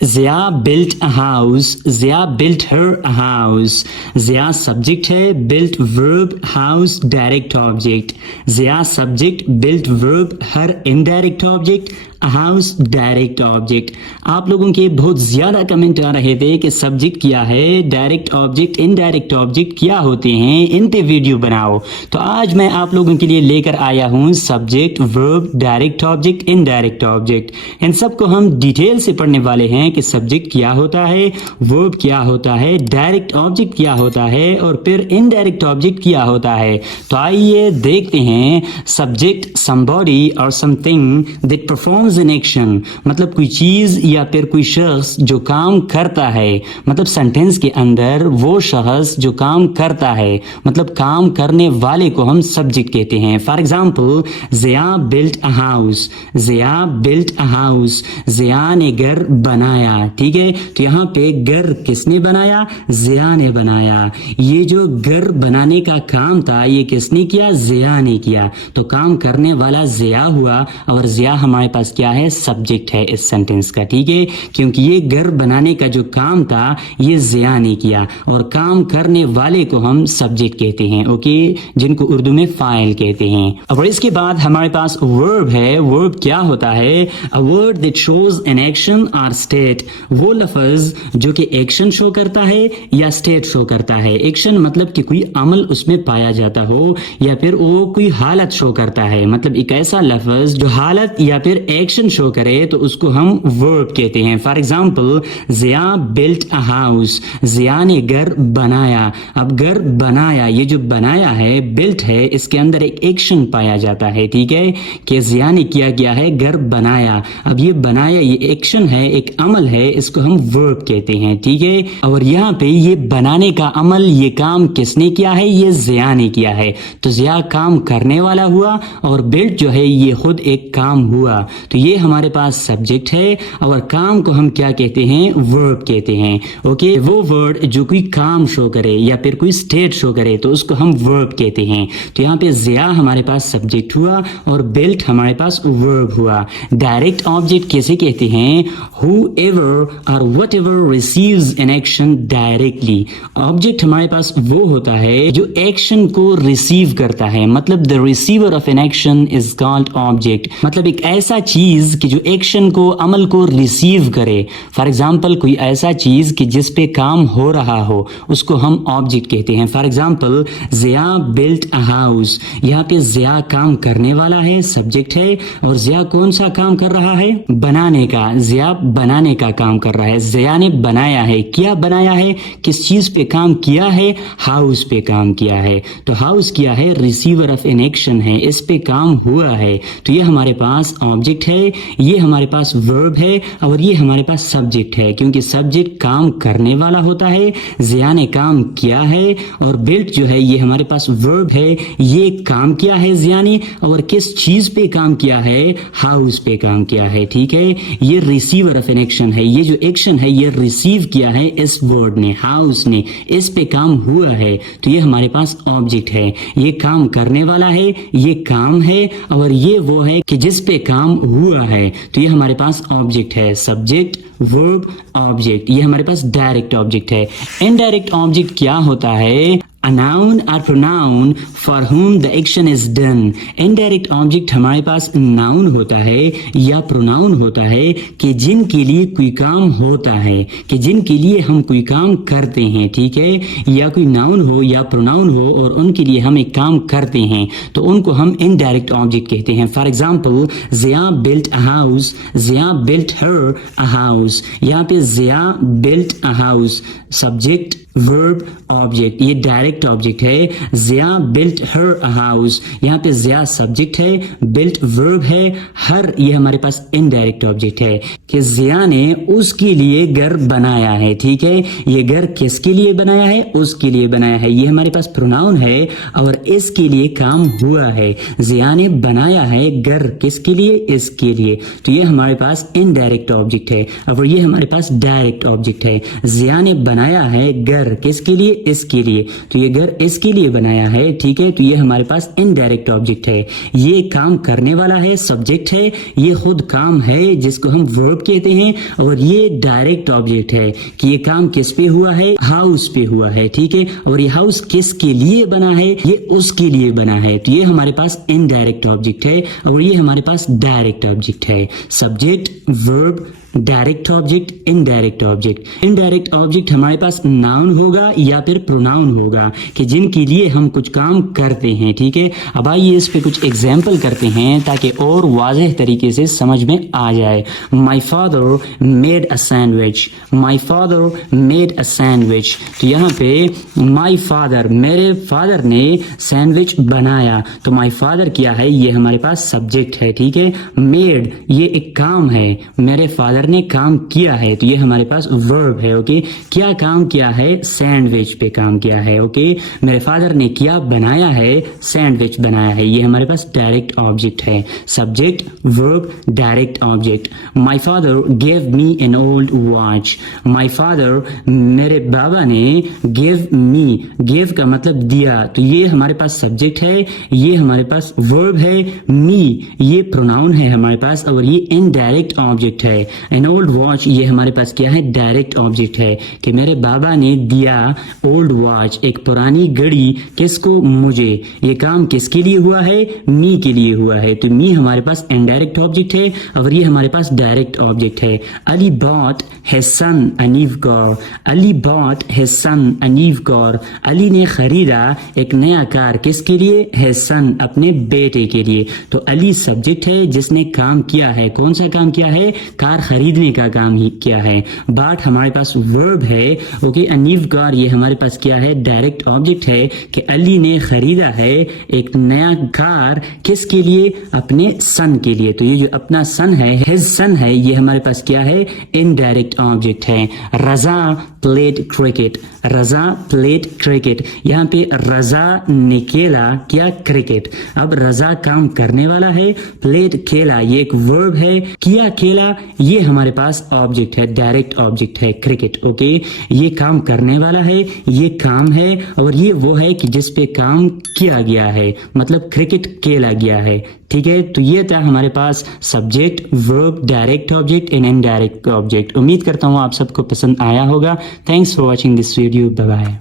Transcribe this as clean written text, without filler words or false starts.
Zia built a house, Zia built her a house. Zia subject है, built verb, house direct object. Zia subject, built verb, her indirect object, a house direct object. आप लोगों के बहुत ज़्यादा comment आ रहे थे कि सब्जेक्ट क्या है, डायरेक्ट ऑब्जेक्ट, इनडायरेक्ट ऑब्जेक्ट क्या होते हैं, इन पे वीडियो बनाओ. तो आज मैं आप लोगों के लिए लेकर आया हूँ subject, verb, direct object, indirect object. इन सबको हम डिटेल से पढ़ने वाले हैं कि सब्जेक्ट क्या होता है, वर्ब क्या होता है, डायरेक्ट ऑब्जेक्ट क्या होता है और फिर इनडायरेक्ट ऑब्जेक्ट क्या होता है. तो आइए देखते हैं. सब्जेक्ट somebody और something that performs in action, मतलब कोई चीज या फिर कोई शख्स जो काम करता है. मतलब सेंटेंस के अंदर वो शख्स जो काम करता है, मतलब काम करने वाले को हम सब्जेक्ट कहते हैं. For example, Zia built a house, Zia built a house, Zia ने घर बनाया. ठीक है, तो यहाँ पे घर किसने बनाया, ज़िया ने बनाया. ये जो घर बनाने का काम था ये किसने किया, ज़िया ने किया. तो काम करने वाला ज़िया हुआ और ज़िया हमारे पास क्या है, सब्जेक्ट है इस सेंटेंस का. ठीक है, क्योंकि ये घर बनाने का जो काम था ये ज़िया ने किया और काम करने वाले को हम सब्जेक्ट कहते हैं. ओके, जिनको उर्दू में फाइल कहते हैं. और इसके बाद हमारे पास वर्ब है. वर्ब क्या होता है, a word that shows an action और स्टेट. वो लफ्ज जो कि एक्शन शो करता है या स्टेट शो करता है. एक्शन मतलब कि कोई अमल उसमें पाया जाता हो या फिर वो कोई हालत शो करता है. मतलब एक ऐसा लफ्ज जो हालत या फिर एक्शन शो करे तो उसको हम वर्ब कहते हैं. For example, Zia built a house, Zia ने घर बनाया. अब घर बनाया, ये जो बनाया है, बिल्ट है, इसके अंदर एक एक्शन पाया जाता है. ठीक है, कि ज़िया ने किया गया है, घर बनाया. अब ये बनाया ये एक्शन है, एक अमल है, इसको हम वर्ब कहते हैं. ठीक है, और यहाँ पे ये बनाने का अमल, ये काम किसने किया है, ये ज़िया ने किया है. तो ज़िया काम करने वाला हुआ और बिल्ट जो है ये खुद एक काम हुआ. तो ये हमारे पास सब्जेक्ट है और काम को हम क्या कहते हैं, वर्ब कहते हैं. ओके, वो वर्ड जो कोई काम शो करे या फिर कोई स्टेट शो करे तो उसको हम वर्ब कहते हैं. तो यहाँ पे ज़िया हमारे पास सब्जेक्ट हुआ और बिल्ट हमारे पास वर्ब हुआ. डायरेक्ट ऑब्जेक्ट कैसे कहते हैं, whoever और whatever receives an action directly. Object हमारे पास वो होता है जो एक्शन को रिसीव करता है. मतलब the receiver of an action is called object. मतलब एक ऐसा चीज कि जो एक्शन को, अमल को रिसीव करे. फॉर एग्जाम्पल, कोई ऐसा चीज कि जिस पे काम हो रहा हो उसको हम ऑब्जेक्ट कहते हैं. For example, Zia built a house. यहाँ पे ज़िया काम करने वाला है, सब्जेक्ट है. और ज़िया कौन सा काम कर रहा है, बनाने का. ज़िया बनाने का काम कर रहा है. ज़िया ने बनाया है. क्या बनाया है, किस चीज पे काम किया है, हाउस पे काम किया है. तो हाउस किया है, रिसीवर ऑफ एन एक्शन है, इस पे काम हुआ है. तो ये हमारे पास ऑब्जेक्ट है, ये हमारे पास वर्ब है और ये हमारे पास सब्जेक्ट है. क्योंकि सब्जेक्ट काम करने वाला होता है, ज़िया ने काम किया है और बिल्ट जो है ये हमारे पास वर्ब है. ये काम किया है ज़िया ने और किस चीज पे काम किया है, हाउस पे काम किया है. ठीक है, ये रिसीवर ऑफ एन एक्शन है. ये जो एक्शन है ये रिसीव किया है इस वर्ड ने, हाउस ने, इस पे काम हुआ है. तो ये हमारे पास ऑब्जेक्ट है. ये काम करने वाला है, ये काम है और ये वो है कि जिस पे काम हुआ है. तो ये हमारे पास ऑब्जेक्ट है. सब्जेक्ट, वर्ब, ऑब्जेक्ट, ये हमारे पास डायरेक्ट ऑब्जेक्ट है. इनडायरेक्ट ऑब्जेक्ट क्या होता है, a noun or pronoun for whom the action is done. indirect object हमारे पास noun होता है या pronoun होता है कि जिनके लिए कोई काम होता है, कि जिनके लिए हम कोई काम करते हैं. ठीक है, या कोई noun हो या pronoun हो और उनके लिए हम एक काम करते हैं तो उनको हम indirect object कहते हैं. For example, Zia built a house, Zia built her a house. यहाँ पे Zia built a house, subject, verb, object, ये डायरेक्ट ऑब्जेक्ट है. Zia built her a house, यहाँ पे ज़िया सब्जेक्ट है, बिल्ट वर्ब है, हर ये हमारे पास इनडायरेक्ट ऑब्जेक्ट है कि ज़िया ने उसके लिए घर बनाया है. ठीक है, ये घर किसके लिए बनाया है, उसके लिए बनाया है. ये हमारे पास प्रोनाउन है और इसके लिए काम हुआ है. ज़िया ने बनाया है घर किसके लिए, इसके लिए. तो ये हमारे पास इनडायरेक्ट ऑब्जेक्ट है और ये हमारे पास डायरेक्ट ऑब्जेक्ट है. ज़िया ने बनाया है घर گھر کس کے لیے؟ اس کے لیے. تو یہ گھر اس کے لیے بنایا ہے. ٹھیک ہے, تو یہ ہمارے پاس انڈائریکٹ آبجیکٹ ہے. یہ کام کرنے والا ہے, سبجیکٹ ہے. یہ خود کام ہے جس کو ہم ورب کہتے ہیں, اور یہ ڈائریکٹ آبجیکٹ ہے کہ یہ کام کس پہ ہوا ہے؟ ہاؤس پہ ہوا ہے. ٹھیک ہے, اور یہ ہاؤس کس کے لیے بنا ہے؟ یہ اس کے لیے بنا ہے. تو یہ ہمارے پاس انڈائریکٹ آبجیکٹ ہے, اور یہ ہمارے پاس ڈائریکٹ آبجیکٹ ہے. Subject, verb, direct object, indirect object. Indirect object ہمارے پاس ناؤن ہوگا یا پھر پروناؤن ہوگا کہ جن کے لیے ہم کچھ کام کرتے ہیں. ٹھیک ہے, اب آئیے اس پہ کچھ ایگزامپل کرتے ہیں تاکہ اور واضح طریقے سے سمجھ میں آ جائے. My father made a sandwich. My father made a sandwich. تو یہاں پہ my father, میرے فادر نے سینڈوچ بنایا. تو my father کیا ہے؟ یہ ہمارے پاس سبجیکٹ ہے. ٹھیک ہے, made یہ ایک کام ہے, میرے فادر نے کام کیا ہے. تو یہ ہمارے پاس ورب ہے. اوکے, کیا کام کیا ہے؟ سینڈوچ پہ کام کیا ہے. اوکے, میرے فادر نے کیا بنایا ہے؟ سینڈوچ بنایا ہے. یہ ہمارے پاس ڈائریکٹ آبجیکٹ ہے. Subject, verb, direct object. My father give me an old watch. My father, میرے بابا نے, گیو می, گیو کا مطلب دیا. تو یہ ہمارے پاس سبجیکٹ ہے, یہ ہمارے پاس ورب ہے. می یہ پروناؤن ہے ہمارے پاس, اور یہ انڈائریکٹ آبجیکٹ ہے. این اولڈ واچ یہ ہمارے پاس کیا ہے؟ ڈائریکٹ آبجیکٹ ہے کہ میرے بابا نے دیا اولڈ واچ, ایک پرانی گھڑی, کس کو؟ مجھے. یہ کام کس کے لیے ہوا ہے؟ می کے لیے ہوا ہے. تو می ہمارے پاس انڈائریکٹ آبجیکٹ ہے, اور یہ ہمارے پاس ڈائریکٹ آبجیکٹ ہے. علی bought his son a new car. Ali bought his son a new car. علی نے خریدا ایک نیا کار, کس کے لیے؟ his son اپنے بیٹے کے لیے. تو علی سبجیکٹ ہے جس نے کام کیا ہے. کون سا کام کیا ہے؟ کار خریدنے کا کام ہی کیا ہے. bought ہمارے پاس ورب ہے. اوکے, a new car یہ ہمارے پاس کیا ہے؟ ڈائریکٹ آبجیکٹ ہے کہ علی نے خریدا ہے ایک نیا کار, کس کے لیے؟ اپنے سن کے لیے. تو یہ جو اپنا سن ہے, his son ہے, یہ ہمارے پاس کیا ہے؟ انڈائریکٹ آبجیکٹ ہے. رضا پلیڈ کرکٹ. رضا پلیڈ کرکٹ. یہاں پہ رضا نے کھیلا کیا؟ کرکٹ. اب رضا کام کرنے والا ہے, پلیڈ کھیلا یہ ایک ورب ہے, کیا کھیلا یہ ہمارے پاس آبجیکٹ ہے, ڈائریکٹ آبجیکٹ ہے کرکٹ. اوکے, یہ کام کرنے والا ہے, یہ کام ہے, اور یہ وہ ہے کہ جس پہ کام کیا گیا ہے, مطلب کرکٹ کھیلا گیا ہے. ٹھیک ہے, تو یہ تھا ہمارے پاس subject, verb, direct object and indirect object. امید کرتا ہوں آپ سب کو پسند آیا ہوگا. Thanks for watching this video. Bye bye.